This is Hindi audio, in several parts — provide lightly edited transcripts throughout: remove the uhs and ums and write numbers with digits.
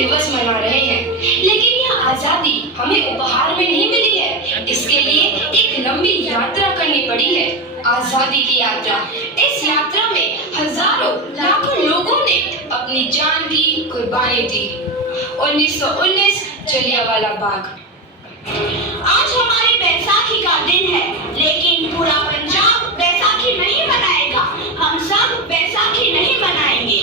दिवस मना रहे हैं, लेकिन यह आजादी हमें उपहार में नहीं मिली है। इसके लिए एक लंबी यात्रा करनी पड़ी है, आजादी की यात्रा। इस यात्रा में हजारों लाखों लोगों ने अपनी जान की कुर्बानी दी। 1919 जलियांवाला बाग। आज हमारी बैसाखी का दिन है, लेकिन पूरा पंजाब बैसाखी नहीं मनाएगा। हम सब बैसाखी नहीं मनाएंगे।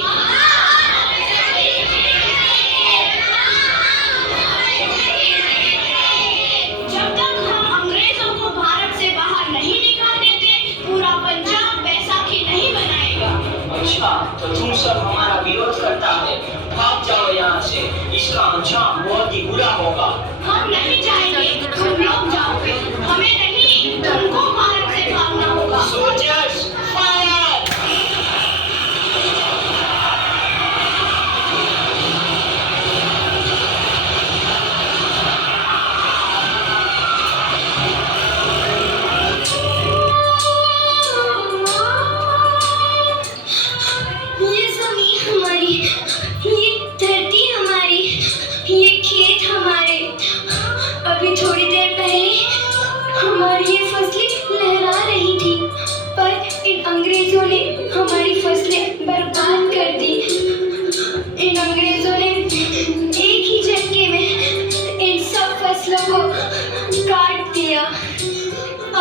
जब तक हम अंग्रेजों को भारत से बाहर नहीं निकाल देते, पूरा पंजाब बैसाखी नहीं मनाएगा। अच्छा, तो तुम सब हमारा विरोध करता है, भाग जाओ यहाँ से। इसका अंजाम बहुत ही बुरा होगा। हम नहीं जाएंगे, तुम लोग जाओगे। हमें नहीं, तुमको भारत से भागना होगा। Soldiers fire! ये जमीन हमारी, ये धरती हमारी, ये खेत हमारे। अभी थोड़ी देर पहले हमारी ये फसलें लहरा रही थी, पर इन अंग्रेजों ने हमारी फसलें बर्बाद कर दी। इन अंग्रेजों ने एक ही झटके में इन सब फसलों को काट दिया।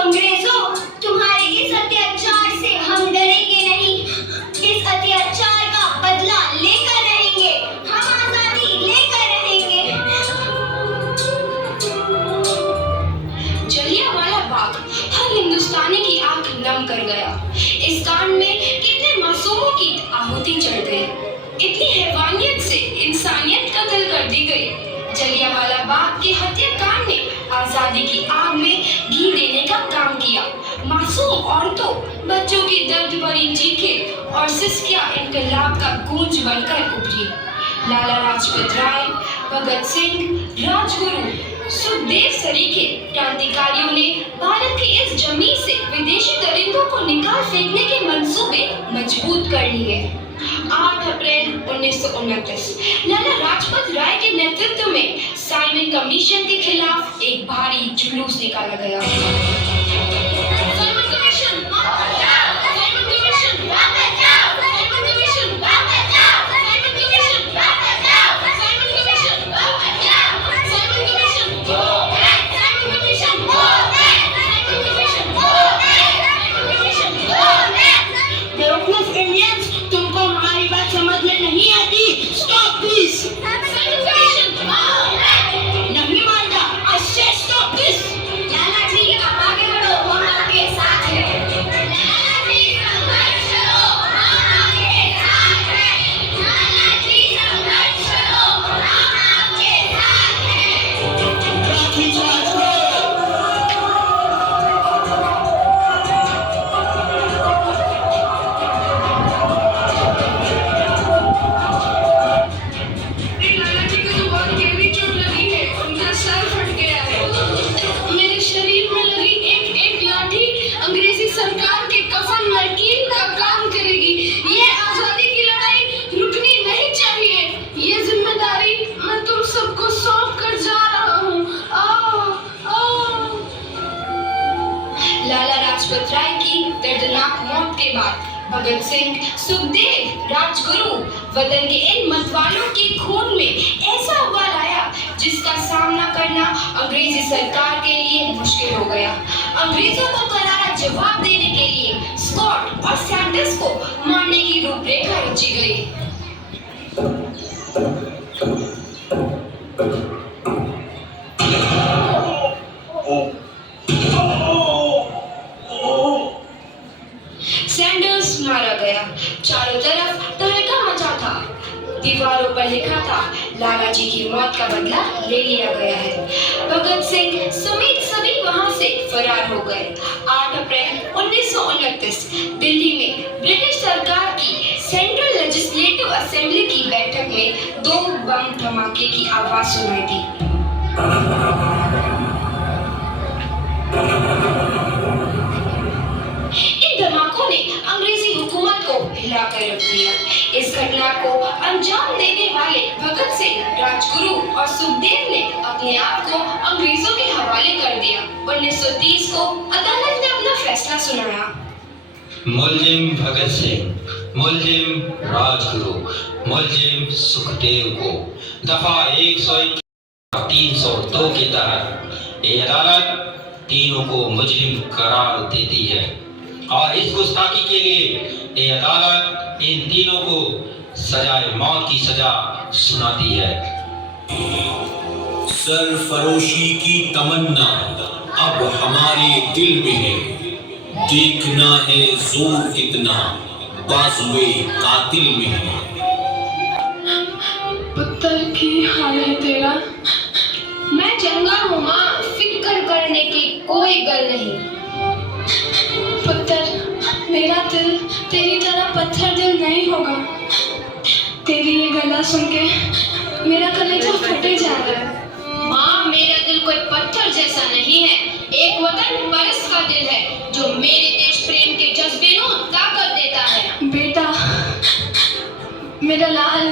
अंग्रेजों, तुम्हारे इस अत्याचार से हम डरेंगे नहीं। इस अत्याचार का बदला लेकर रहेंगे। हम आजादी लेकर रहेंगे। जलियांवाला बाग हर हिंदुस्तानी की आंख नम कर गया। इस कांड में कितने मासूमों की आहुति चढ़ गई, इतनी हैवानियत से इंसानियत कत्ल कर दी गई। जलियांवाला बाग के हत्याकांड ने आजादी की आग में घी देने का काम किया। मासूम औरतों, बच्चों की दर्द भरी चीखें और सिसकियां इनकलाब का गूंज बनकर उभरी। लाला लाजपत राय, भगत सिंह, राजगुरु, सुखदेव सरीखे क्रांतिकारियों ने भारत की इस जमीन से विदेशी दरिंदों को निकाल फेंकने के मंसूबे मजबूत कर लिए। 8 अप्रैल 1929 लाला लाजपत राय के नेतृत्व में साइमन कमीशन के खिलाफ एक भारी जुलूस निकाला गया। लाजपत राय की दर्दनाक मौत के बाद भगत सिंह, सुखदेव, राजगुरु वतन के इन मतवालों के खून में ऐसा उबाल आया जिसका सामना करना अंग्रेजी सरकार के लिए मुश्किल हो गया। अंग्रेजों को करारा जवाब देने के लिए स्कॉट और सैंडर्स को मारने की रूपरेखा रची गई। सैंडर्स मारा गया। चारों तरफ तहलका मचा था। दीवारों पर लिखा था, लाला जी की मौत का बदला ले लिया गया है। भगत सिंह समेत सभी वहां से फरार हो गए। 8 अप्रैल 1929 दिल्ली में ब्रिटिश सरकार की सेंट्रल लेजिस्लेटिव असेंबली की बैठक में 2 बम धमाके की आवाज सुनाई दी। इन धमाकों ने अंग्रेजी हुकूमत को हिलाकर रख दिया। इस घटना को अंजाम देने वाले भगत सिंह, राजगुरु और सुखदेव ने अपने आप को अंग्रेजों के हवाले कर दिया। 1930 को अदालत ने अपना फैसला सुनाया। मुलजिम भगत सिंह, मुलजिम राजगुरु, मुलजिम सुखदेव को दफा 121 302 के तहत ये अदालत तीनों को मुजरिम करार देती है और इस गुस्ताखी के लिए ये अदालत इन तीनों को सजाए मौत की सजा सुनाती है। सरफरोशी की तमन्ना अब हमारे दिल में है, देखना है जोर कितना बाजुए कातिल में है। पुत्र की हाल है तेरा, मैं चंगा हूँ माँ, फिक्र करने की कोई गल नहीं। पुत्र मेरा दिल तेरी तरह पत्थर दिल नहीं होगा। तेरी ये गला सुन के मेरा कलेजा फटे जा रहा है। माँ, मेरा दिल कोई पत्थर जैसा नहीं है, एक वतन परस्त का दिल है जो मेरे देश प्रेम के जज्बे को ताकत देता है। बेटा मेरा लाल,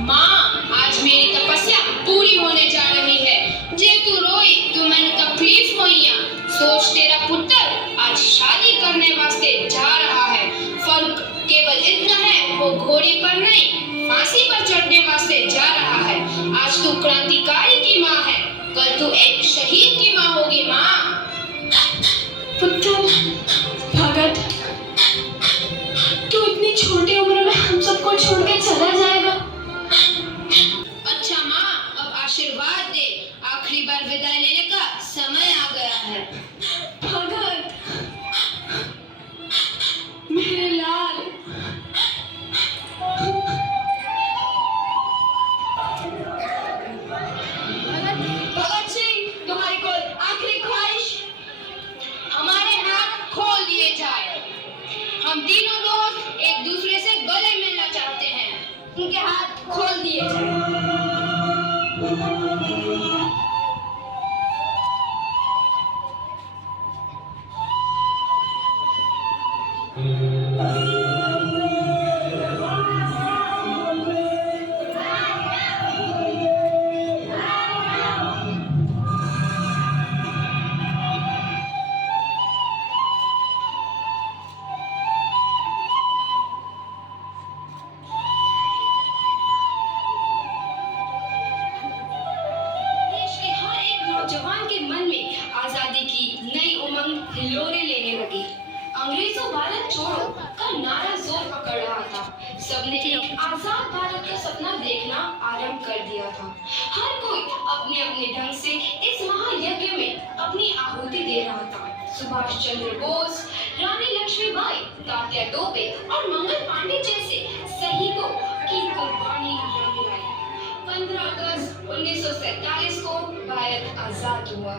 माँ, आज मेरी तपस्या पूरी होने जा रही है। जे तू रोई तो मैंने तकलीफ होइया। सोच तेरा पुत्र आज शादी करने वास्ते जा रहा है। फर्क केवल इतना है, वो घोड़े पर नहीं फांसी पर चढ़ने वास्ते जा रहा है। आज तू क्रांतिकारी की माँ है, कल तू एक शहीद की माँ होगी। माँ, पुत्र भगत, तू इतनी छोटी उम्र में हम सबको छोड़ के चला जाएगा। अच्छा माँ, अब आशीर्वाद दे, आखिरी बार विदाई लेने का समय आ गया है। भगत मेरे लाल, भगत सिंह, तुम्हारी कोई आखिरी ख्वाहिश? हमारे हाथ खोल दिए जाए। हम तीनों दोस्त एक दूसरे से गले मिलना चाहते हैं, उनके हाथ खोल दिए जाए। नौजवान के मन में आजादी की नई उमंग हिलोरे लेने लगी। अंग्रेजों भारत छोड़ो का नारा जोर पकड़ रहा था। सबने एक आजाद भारत का सपना देखना आरंभ कर दिया था। हर कोई अपने अपने ढंग से इस महायज्ञ में अपनी आहुति दे रहा था। सुभाष चंद्र बोस, रानी लक्ष्मीबाई, तात्या टोपे और मंगल पांडे जैसे शहीदों की कुर्बानी रंग लाई। 15 अगस्त 1947 को भारत आजाद हुआ।